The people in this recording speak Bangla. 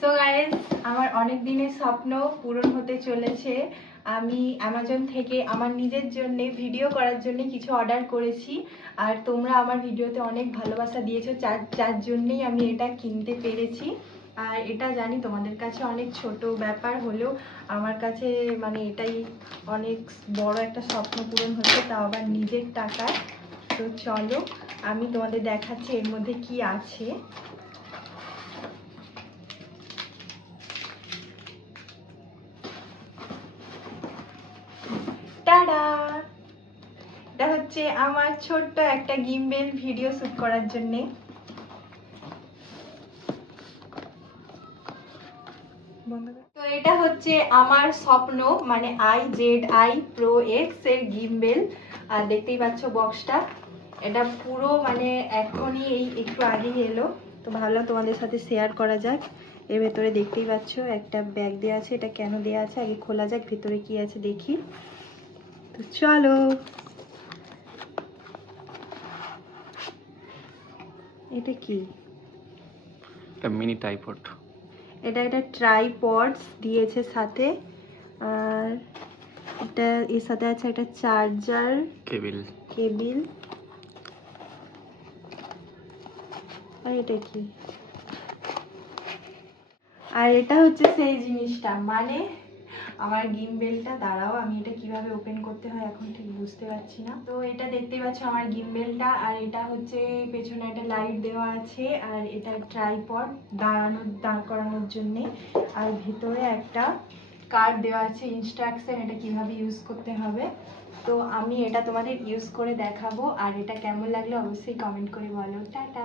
সো গাইজ আমার অনেক দিনের স্বপ্ন পূরণ হতে চলেছে। আমি অ্যামাজন থেকে আমার নিজের জন্য ভিডিও করার জন্য কিছু অর্ডার করেছি। আর তোমরা আমার ভিডিওতে অনেক ভালোবাসা দিয়েছ, যার যার জন্যেই আমি এটা কিনতে পেরেছি। আর এটা জানি তোমাদের কাছে অনেক ছোট ব্যাপার হলেও আমার কাছে মানে এটাই অনেক বড় একটা স্বপ্ন পূরণ হচ্ছে, তাও আবার নিজের টাকায়। তো চলো, আমি তোমাদের দেখাচ্ছি এর মধ্যে কি আছে। টাডা এটা হচ্ছে আমার ছোট্ট একটা ভিডিও শুট করার জন্যে। তো এটা হচ্ছে আমার স্বপ্ন মানে আই জেড আই প্রো এক্সের আর দেখতেই পাচ্ছ বক্সটা এটা পুরো মানে এখনই এই একটু আগেই এলো। তো ভাবলাম তোমাদের সাথে শেয়ার করা যাক। এর ভেতরে দেখতেই পাচ্ছ একটা ব্যাগ দেওয়া আছে। এটা কেন দেওয়া আছে? আগে খোলা যাক, ভেতরে কি আছে দেখি। তো চলো। এটা কি? একটা মিনি টাইপড এটা একটা ট্রাইপডস দিয়েছে সাথে আর এটা এর সাথে আছে একটা চার্জার কেবিল। কেবিল। আর এটা কি? আর এটা হচ্ছে সেই জিনিসটা মানে আমার গিমবেলটা দাঁড়াও আমি এটা কীভাবে ওপেন করতে হয় এখন ঠিক বুঝতে পারছি না। তো এটা দেখতেই পাচ্ছ আমার গিমবেলটা, আর এটা হচ্ছে পেছনে একটা লাইট দেওয়া আছে, আর এটা ট্রাইপড দাঁড়ানোর, দাঁড় করানোর জন্যে। আর ভিতরে একটা কার্ড দেওয়া আছে ইনস্ট্রাকশন এটা কীভাবে ইউজ করতে হবে। তো আমি এটা তোমাদের ইউজ করে দেখাবো, আর এটা কেমন লাগল অবশ্যই কমেন্ট করে বলো। টাটা!